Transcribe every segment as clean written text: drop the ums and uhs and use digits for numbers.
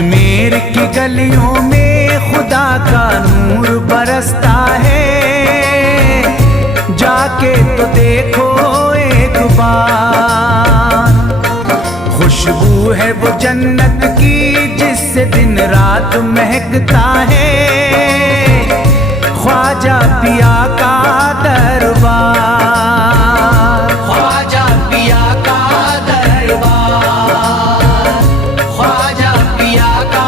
अजमेर की गलियों में खुदा का नूर बरसता है, जाके तो देखो एक बार। खुशबू है वो जन्नत की जिससे दिन रात महकता है, ख्वाजा पिया का दरबार। ख्वाजा पिया का दरबार, ख्वाजा पिया का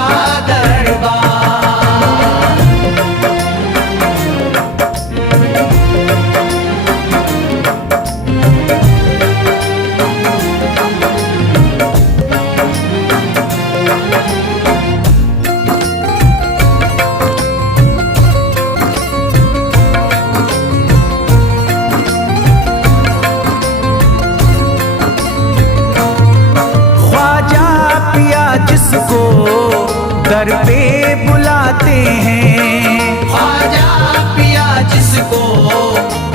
दरबार। जिसको दर पे बुलाते हैं, ख्वाजा पिया जिसको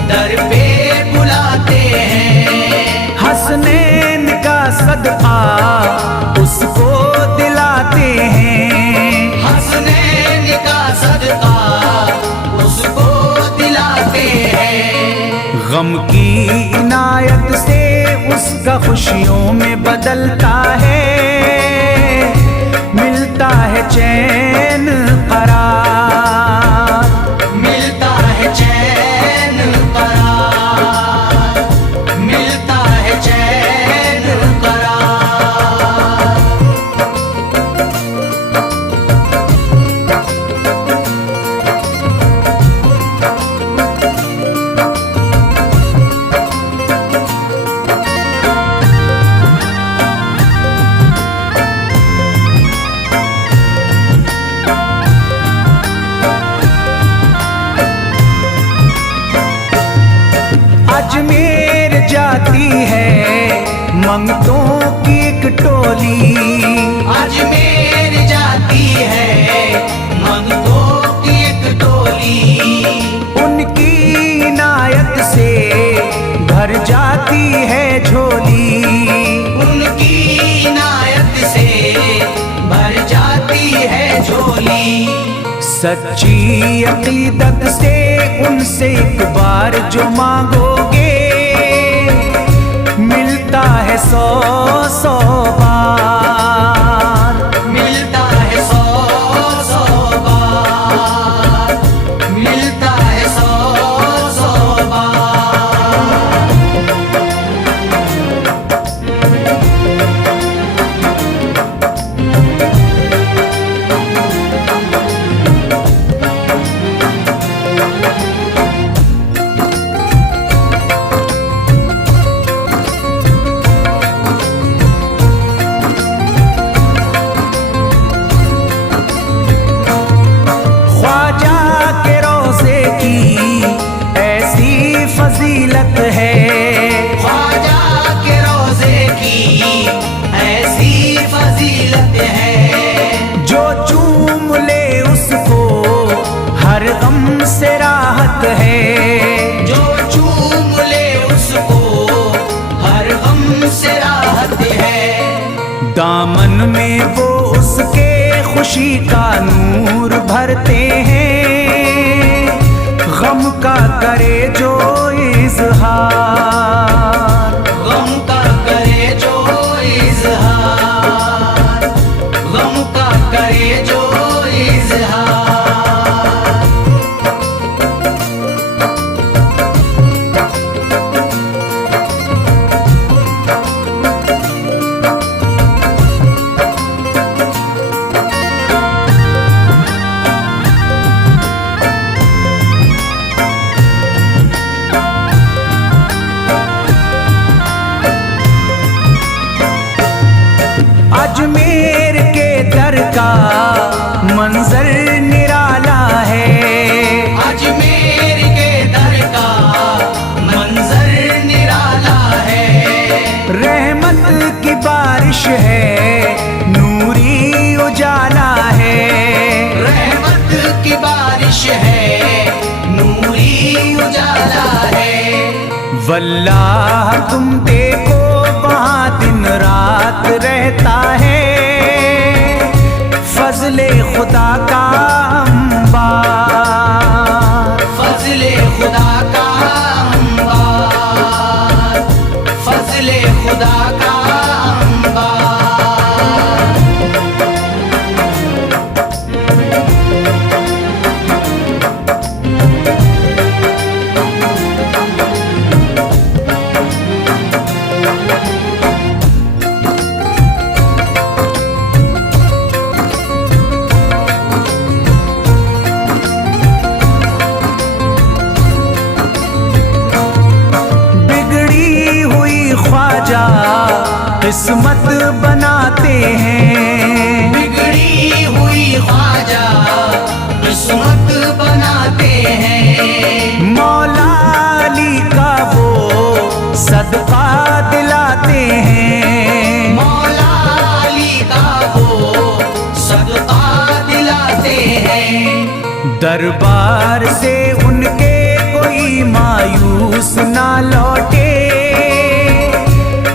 दर पे बुलाते हैं, हसनैन का सदका उसको दिलाते हैं, हसनैन का सदका उसको दिलाते हैं। गम की इनायत से उसका खुशियों में बदलता है, मिलता है चैन करार, मिलता है चैन करार, मिलता है चैन करार। अजमेर जाती है मंगतों की एक टोली, अजमेर जाती है मंगतों की एक टोली, उनकी इनायत से भर जाती है झोली, उनकी इनायत से भर जाती है झोली। सच्ची अकीदत से उनसे एक बार जो मांगोगे, मिलता है 100 बार, मिलता है 100 बार, मिलता है 100 बार। फजीलत है ख्वाजा के रोज़े की ऐसी फजीलत है, जो चूम ले उसको हर गम से राहत है, जो चूम ले उसको हर गम से राहत है। दामन में वो उसके खुशी का नूर भरते हैं, गम का करे जो इज़हार, गम का करे जो इज़हार, गम का करे जो इज़हार। अजमेर के दर का मंजर निराला है, अजमेर के दर का मंजर निराला है। रहमत की बारिश है, नूरी उजाला है, रहमत की बारिश है, नूरी उजाला है। वल्लाह तुम देखो वहाँ दिन रात रहता है, फजले खुदा का अंबार, फजले खुदा का अंबार, फजले खुदा का अंबार। किस्मत बनाते हैं, बिगड़ी हुई ख्वाजा किस्मत बनाते हैं। मौला अली का वो सदका दिलाते हैं, मौला अली का वो सदका दिलाते हैं। दरबार से उनके कोई मायूस ना लौटे,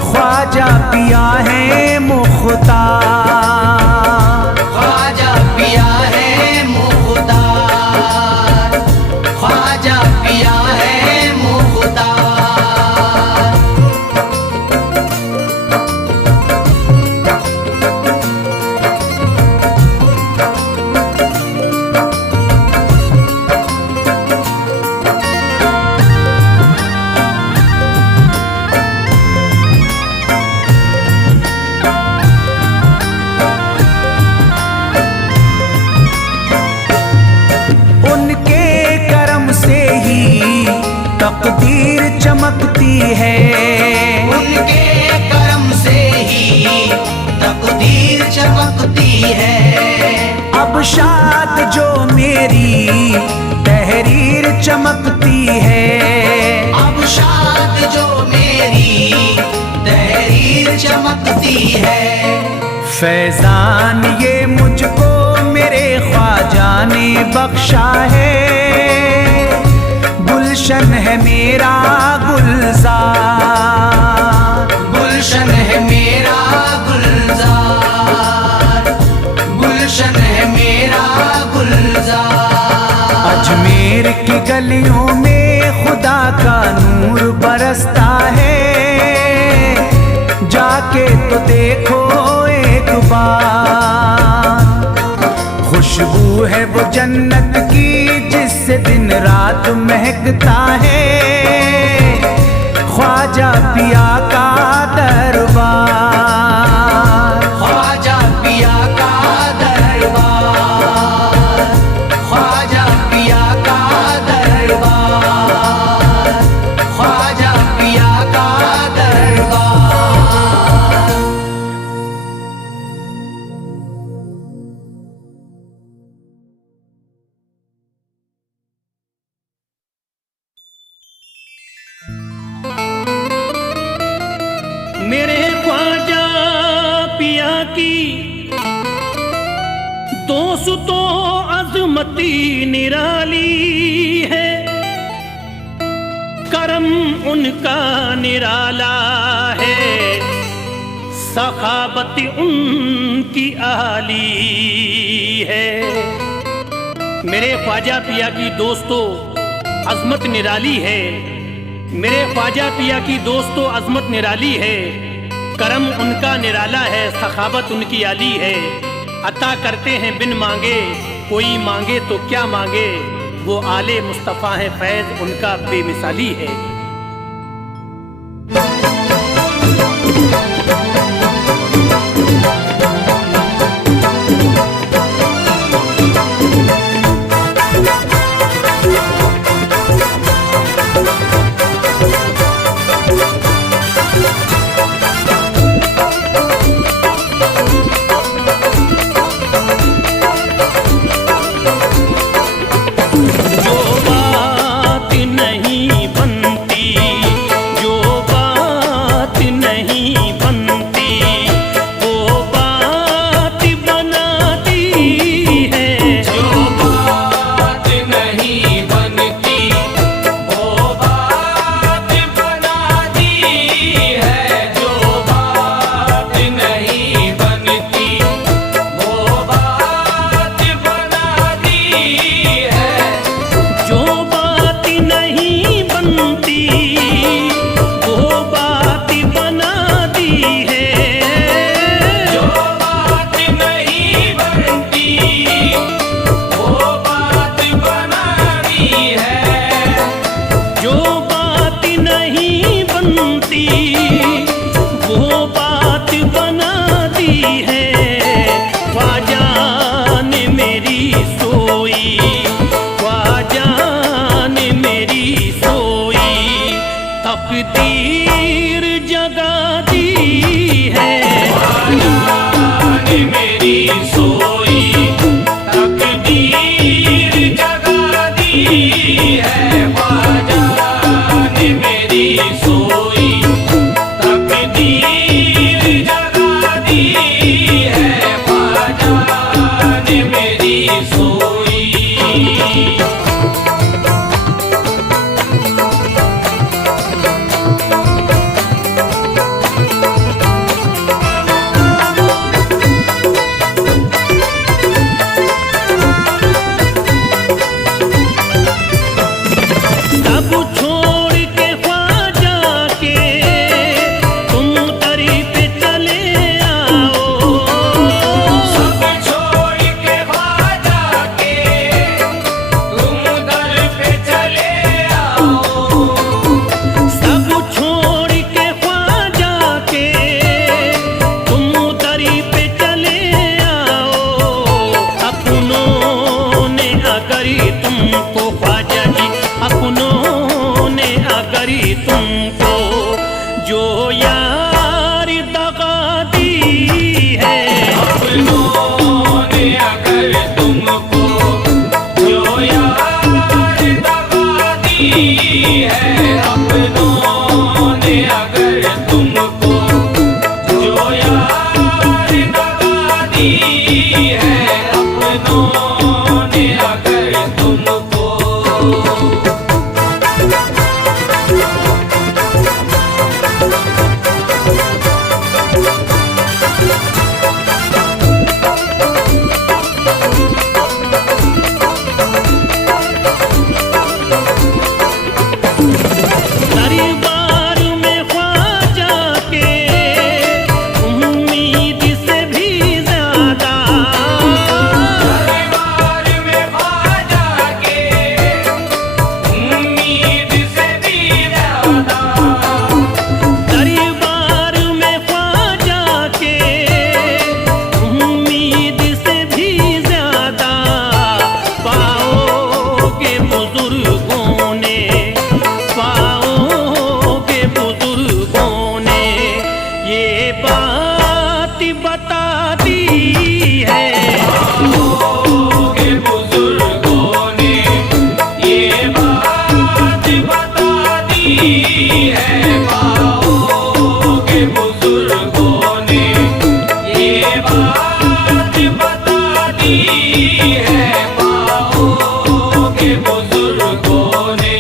ख्वाजा पिया है मुख्तार, ख्वाजा पिया है मुख्तार, ख्वाजा पिया है मुख्तार। तकदीर चमकती है, उनके करम से ही तकदीर चमकती है। अब शाद जो मेरी तहरीर चमकती है, अब शाद जो मेरी तहरीर चमकती है। फैजान ये मुझको मेरे ख्वाजा ने बख्शा है, गुलशन है मेरा गुलजार, गुलशन है मेरा गुलजार, गुलशन है मेरा गुलजार। अजमेर की गलियों में खुदा का नूर बरसता है, जाके तो देखो एक बार। खुशबू है वो जन्नत की जिससे दिन रात महकता है, ख्वाजा पिया का दरबार, ख्वाजा पिया का दरबार, ख्वाजा पिया का दरबार, ख्वाजा पिया का दरबार। मेरे ख्वाजा पिया की दोस्तों अजमती निराली है, करम उनका निराला है, सखावत उनकी आली है। मेरे ख्वाजा पिया की दोस्तों अजमत निराली है, मेरे ख्वाजा पिया की दोस्तों अजमत निराली है, करम उनका निराला है, सखावत उनकी आली है। अता करते हैं बिन मांगे, कोई मांगे तो क्या मांगे, वो आले मुस्तफ़ा है, फैज़ उनका बेमिसाली है। जो बात नहीं बनती तकदीर जगा दी है ख्वाजा ने मेरी सोई तकदीर जगा दी है ख्वाजा ने मेरी सोई तकदीर जगा दी है ख्वाजा ने मेरी सोई सब छोड़ के ख्वाजा के तुम दरी पे चले आओ सब छोड़ के ख्वाजा के तुम दर पे चले आओ सब छोड़ के ख्वाजा के तुम दरी पे चले आओ अपनों ने अगर तुमको ख्वाजा जी अपनों ने अगर तुमको जो यार दगा दी है अपनों ने अगर तुमको जो यार दगा दी है अपनों ने अगर तुमको जो यार दगा दी है अपनों ने अगर तुमको दरबार में ख्वाजा के उम्मीद से भी ज्यादा दरबार में ख्वाजा के उम्मीद से भी ज्यादा दरबार में ख्वाजा के उम्मीद से भी ज्यादा पाओगे बुजुर्गों ने ये बात बता दी है के बुजुर्गों ने ये बात बता दी है पाओ के बुजुर्गों ने ये बात बता दी है पाओ के बुजुर्गों ने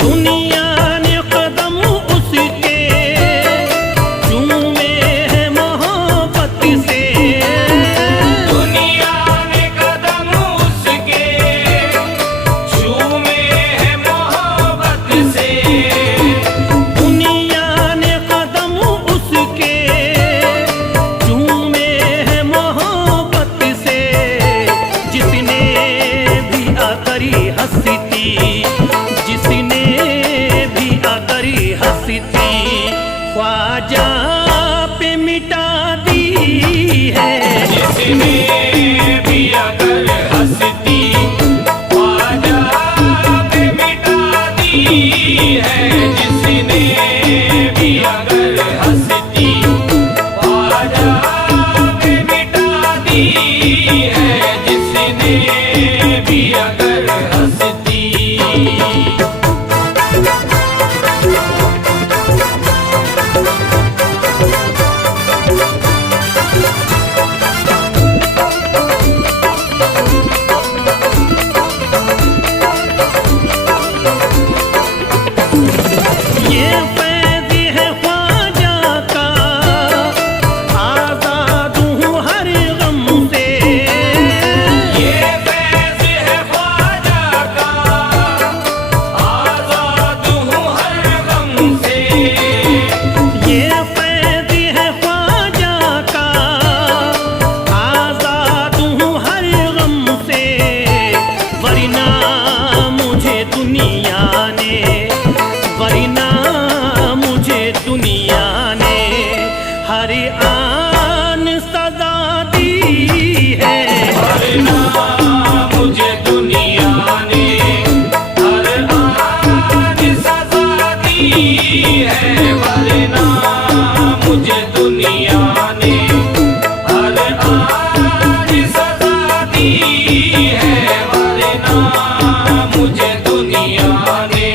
दुनिया ने कदम उसके चूमे है मोहब्बत से दुनिया ने कदम उसके झूमे हैं मोहब्बत से दुनिया ने कदम उसके चूमे है मोहब्बत से जिसने भी आकरी हंसती जिसने भी आकरी हंसती ख्वाजा पे मिटा दी है जिसने भी अगर हंसती ख्वाजा पे मिटा दी है जिसने भी अगर हंसती ख्वाजा पे मिटा दी है जिसने भी अगर हंसती ये फैज़ है ख्वाजा का आज़ाद हूँ हर गम से ये है वरना मुझे दुनिया ने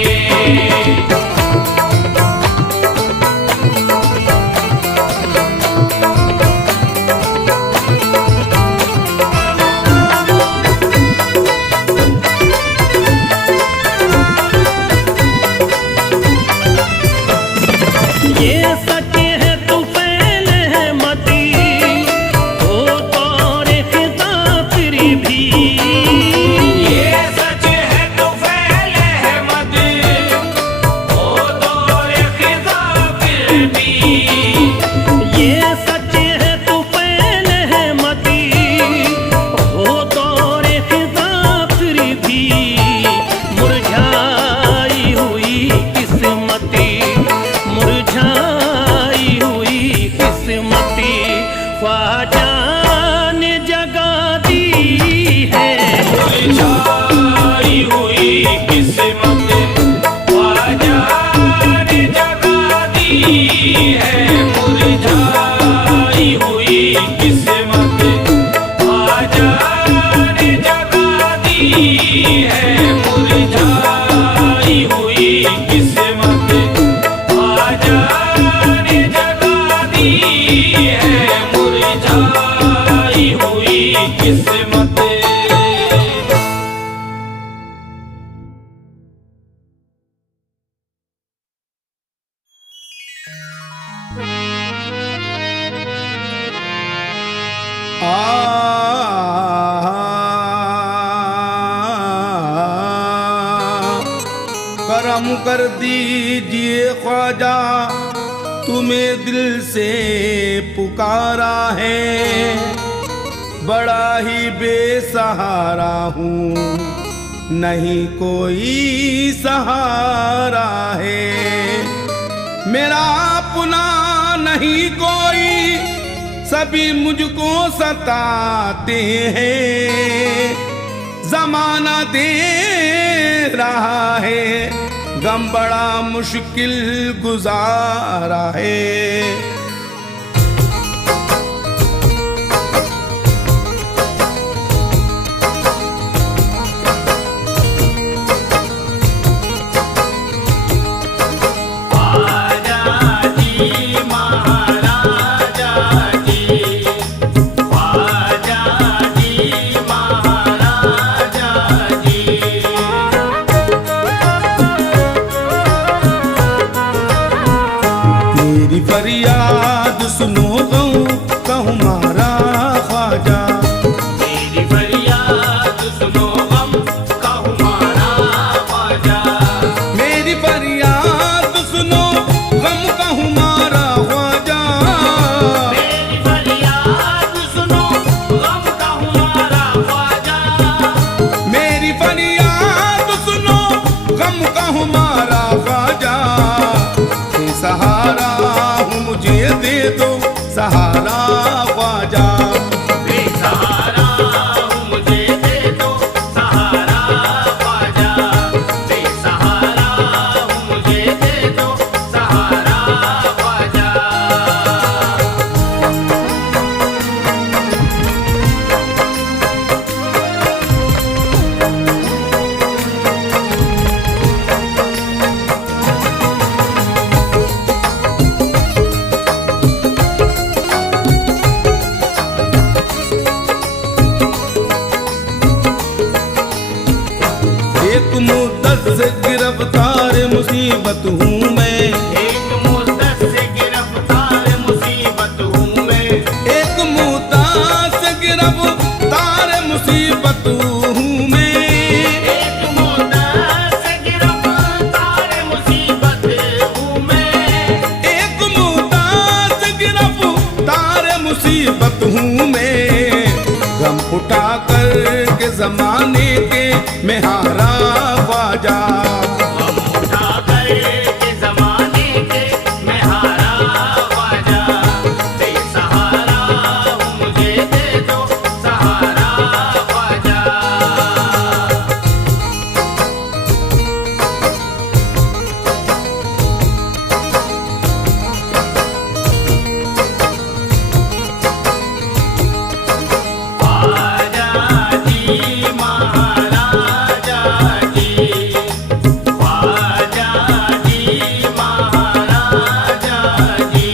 ये सच है तू फैल है मती हो तोरे खिता फिर भी ये सच है तो फैल है मत हो दौरे खिज़ा फिर भी ये सच है तू फैल है मती हो तोरे खिता फिर भी मुरझाई हुई किस्मती मुरझाई हुई किस्मती ख्वाजा ने जगा दी है मुरझाई हुई किस्मत ख्वाजा ने जगा दी है मुरझाई हुई किस्मत ख्वाजा ने जगा दी है मुरझाई हुई किस्मत ख्वाजा ने जगा दी है मुरझाई हुई किस्मत करम कर दीजिए ख्वाजा, तुम्हें दिल से पुकारा है। बड़ा ही बेसहारा हूँ, नहीं कोई सहारा है। मेरा अपना नहीं कोई, सभी मुझको सताते हैं। जमाना दे रहा है, गम बड़ा मुश्किल गुजारा है। फरियाद सुनो कहूँ मारा ख्वाजा, मेरी फरियाद सुनो गम कहूँ मारा ख्वाजा। मेरी फरियाद सुनो गम कहूँ मारा ख्वाजा। मेरी फरियाद सुनो गम कहूँ मारा ख्वाजा। मेरी फरियाद सुनो गम कहूँ मारा ख्वाजा। सहारा हूँ मुझे दे दो सहारा ख्वाजा। बेसहारा हूँ मुझे दे दो सहारा ख्वाजा। बेसहारा हूँ मुझे दे दो सहारा ख्वाजा। एक मुद्दत से गिरफ्तार मुसीबत हूँ मैं। एक मुद्दत से गिरफ्तार मुसीबत हूँ मैं। एक मुद्दत से गिरफ्तार मुसीबत हूँ मैं। एक मुद्दत से गिरफ्तार मुसीबत हूँ मैं। एक मुद्दत से गिरफ्तार मुसीबत हूँ मैं। गम उठा कर के जमाने के मैं हारा ख्वाजा। गम उठा कर के जमाने के मैं हारा ख्वाजा। बेसहारा हूँ मुझे दे दो सहारा ख्वाजा। ख्वाजा जी महाराजा जी, ख्वाजा जी महाराजा जी।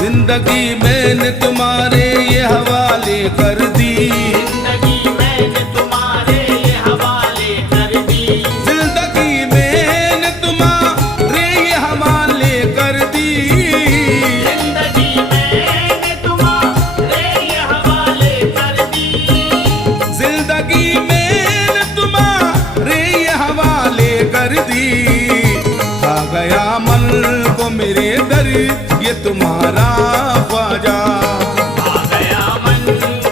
जिंदगी मैंने तुम्हारे ये हवाले कर दी, जिंदगी मैंने तुम्हारे ये हवाले कर दी, जिंदगी मैंने तुम्हारे ये हवाले कर दी, जिंदगी मैंने तुम्हारे ये हवाले कर दी, जिंदगी मैंने तुम्हारे ये हवाले कर दी। आ गया मन को मेरे दर ये तुम्हारा ख्वाजा, आ गया मन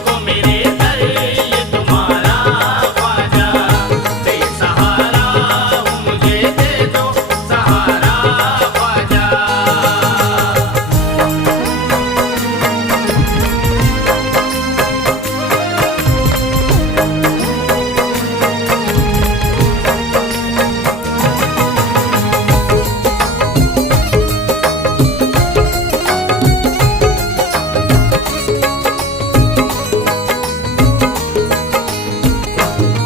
को मेरे दर ये तुम्हारा ख्वाजा। बेसहारा हूँ मुझे दे दो सहारा ख्वाजा।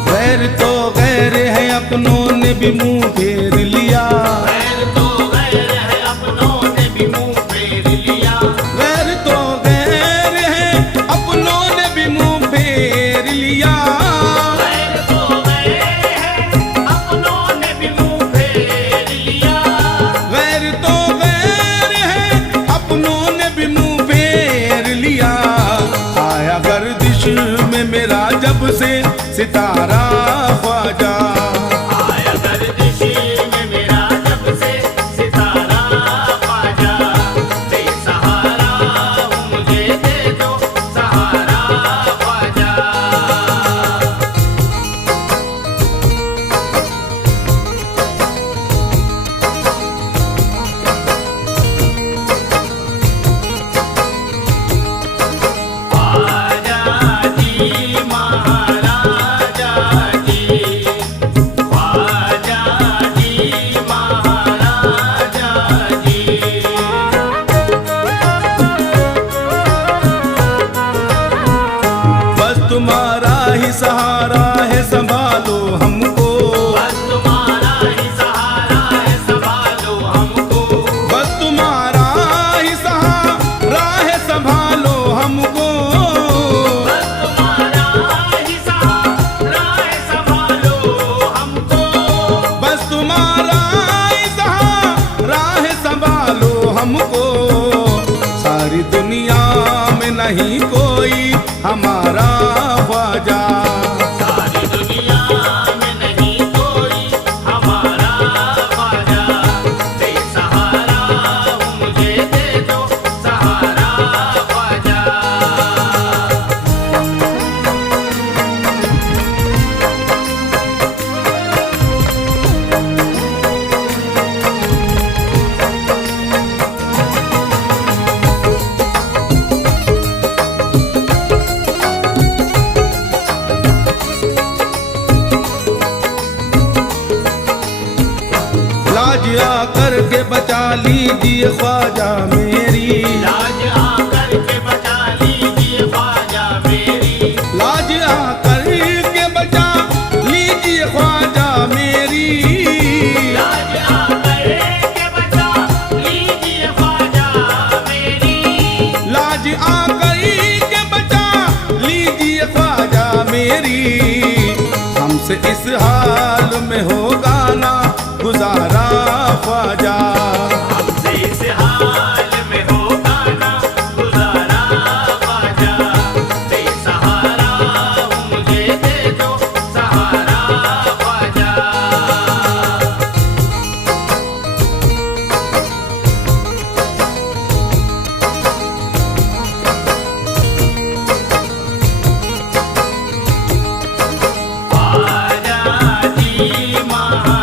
गैर तो गैर है अपनों ने भी मुंह फेर लिया, गैर तो गैर है अपनों ने भी मुंह फेर लिया, गैर तो गैर है अपनों ने भी मुंह फेर लिया, गैर तो गैर है अपनों ने भी मुंह फेर लिया, गैर तो गैर है अपनों ने भी मुंह फेर लिया। आया गर्दिश में मेरा जब से सितारा ख्वाजा, आया गर्दिश में मेरा जब से सितारा ख्वाजा। बेसहारा हूँ मुझे दे दो सहारा ख्वाजा। ख्वाजा जी महाराजा जी, ख्वाजा जी महाराजा जी। बस तुम्हारा ही सहारा है संभालो हमको, बस तुम्हारा ही सहारा है संभालो हमको, बस तुम्हारा ही सहारा है संभालो हमको, बस तुम्हारा ही सहारा है संभालो हमको, बस तुम्हारा ही सहारा है संभालो हमको। सारी दुनिया में नहीं कोई हमारा ख्वाजा, सारी दुनिया में नहीं कोई हमारा ख्वाजा। बेसहारा हूँ मुझे दे दो सहारा ख्वाजा। लाज आकर के बचा लीजिए ख्वाजा मेरी, लाज आकर के बचा लीजिए ख्वाजा मेरी, लाज आकर के बचा लीजिए ख्वाजा मेरी, लाज आकर के बचा लीजिए ख्वाजा मेरी, लाज आकर के बचा लीजिए ख्वाजा मेरी। हमसे इस हाल में होगा ना गुजारा ख्वाजा, हमसे इस हाल में होगा ना गुजारा ख्वाजा। बेसहारा हूँ मुझे दे दो सहारा ख्वाजा। ख्वाजा जी महाराजा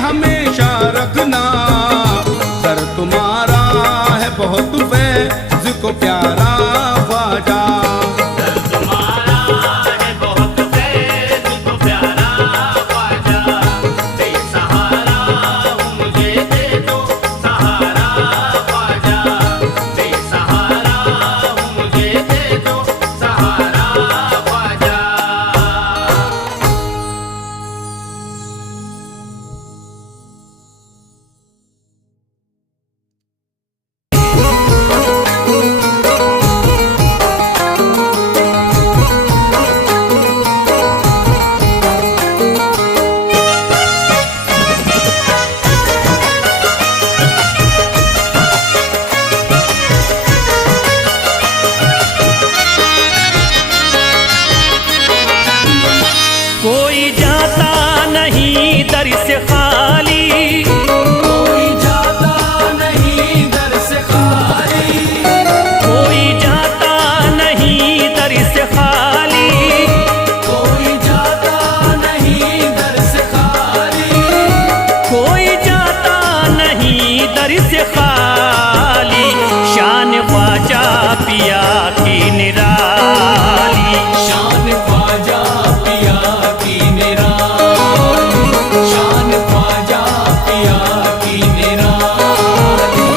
हमेशा रखना। सर तुम्हारा है बहुत फैज़ को प्यारा ख्वाजा। तुम्हारा है बहुत फैज़ को प्यारा ख्वाजा। बेसहारा हूँ मुझे दे दो सहारा ख्वाजा। बेसहारा हूँ मुझे दे दो सहारा ख्वाजा। कोई जाता नहीं दर से खाली, कोई जाता नहीं दर से खाली, कोई जाता नहीं दर से खाली, कोई जाता नहीं दर से खाली, कोई जाता नहीं दर से खाली। शान ख्वाजा पिया की निराली, शान ख्वाजा पिया की निराली, शान ख्वाजा पिया की निराली।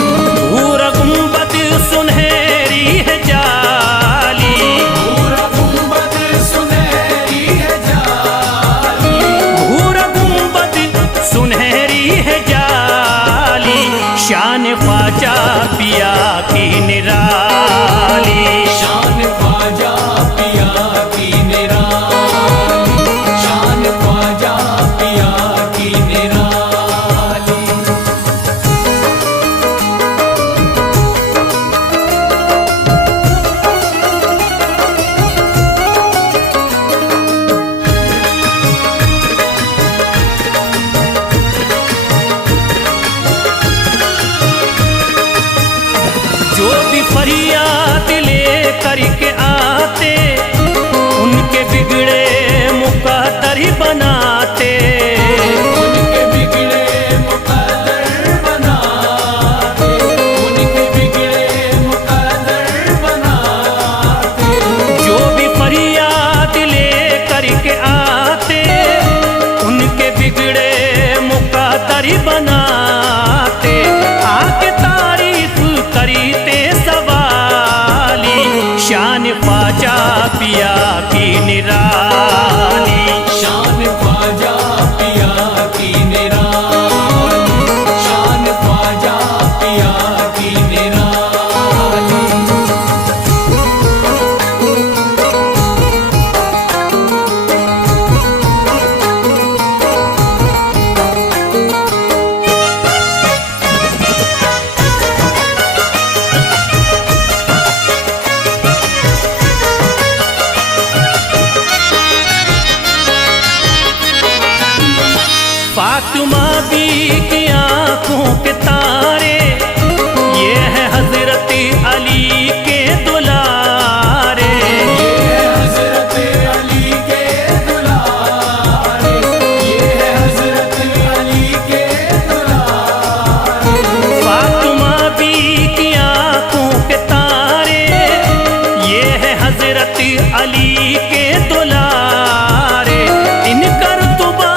भूर गुंबद सुनहरी है जाली, पूरा गुंबद सुनहरी है जाली, भूर गुंबद सुनहरी है जाली। शान ख्वाजा पिया की निराली, शान ख्वाजा पिया की निराली, शान ख्वाजा पिया की निराली। जो भी फरियाद ले करके आते, उनके बिगड़े मुकद्दर ही बनाते। उनके बिगड़े मुकद्दर बनाते, उनके बिगड़े मुकद्दर बनाते। जो भी फरियाद ले करके आते, उनके बिगड़े मुकद्दर ही बनाते। आके तारीफ करते सवाली, शान ख्वाजा पिया की निराली, शान ख्वाजा पिया की निराली, शान ख्वाजा पिया की निराली। फातिमा बी की आंखों के तारे, ये है हजरत अली के दुलारे। ये है हजरत अली के दुलारे, ये है हजरत अली के दुलारे। फातिमा बी की आंखों के तारे, ये है हजरत अली के दुलारे। इनका रुतबा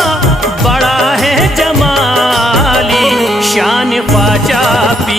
बड़ा है जमाली, शान ख्वाजा पिया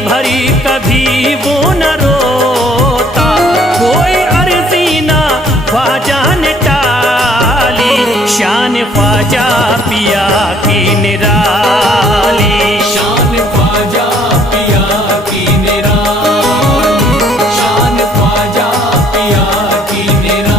भरी कभी वो न रोता, कोई अर्जी ना ख्वाजा ने टाली, शान ख्वाजा पिया की निराली। शान ख्वाजा पिया की निराली, शान ख्वाजा पिया की निराली।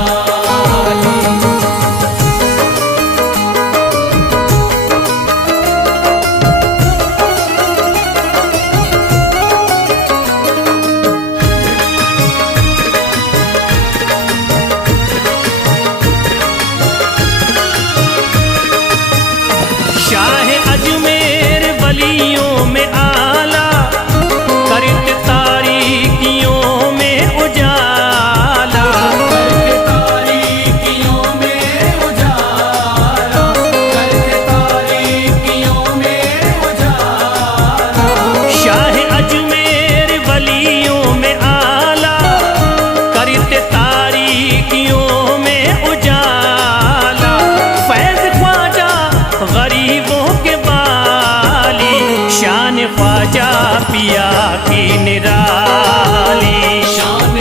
शाह अजमेर वलियों में आला, करते तारीकियों में उजाला। करके तारीकियों में उजाला, करके तारीकियों में उजाला। शाह अजमेर वलियों में आला, करते तारीकियों में उजाला। फैज ख्वाजा गरीबों के बाली, शान ख्वाजा पिया की निराली। शान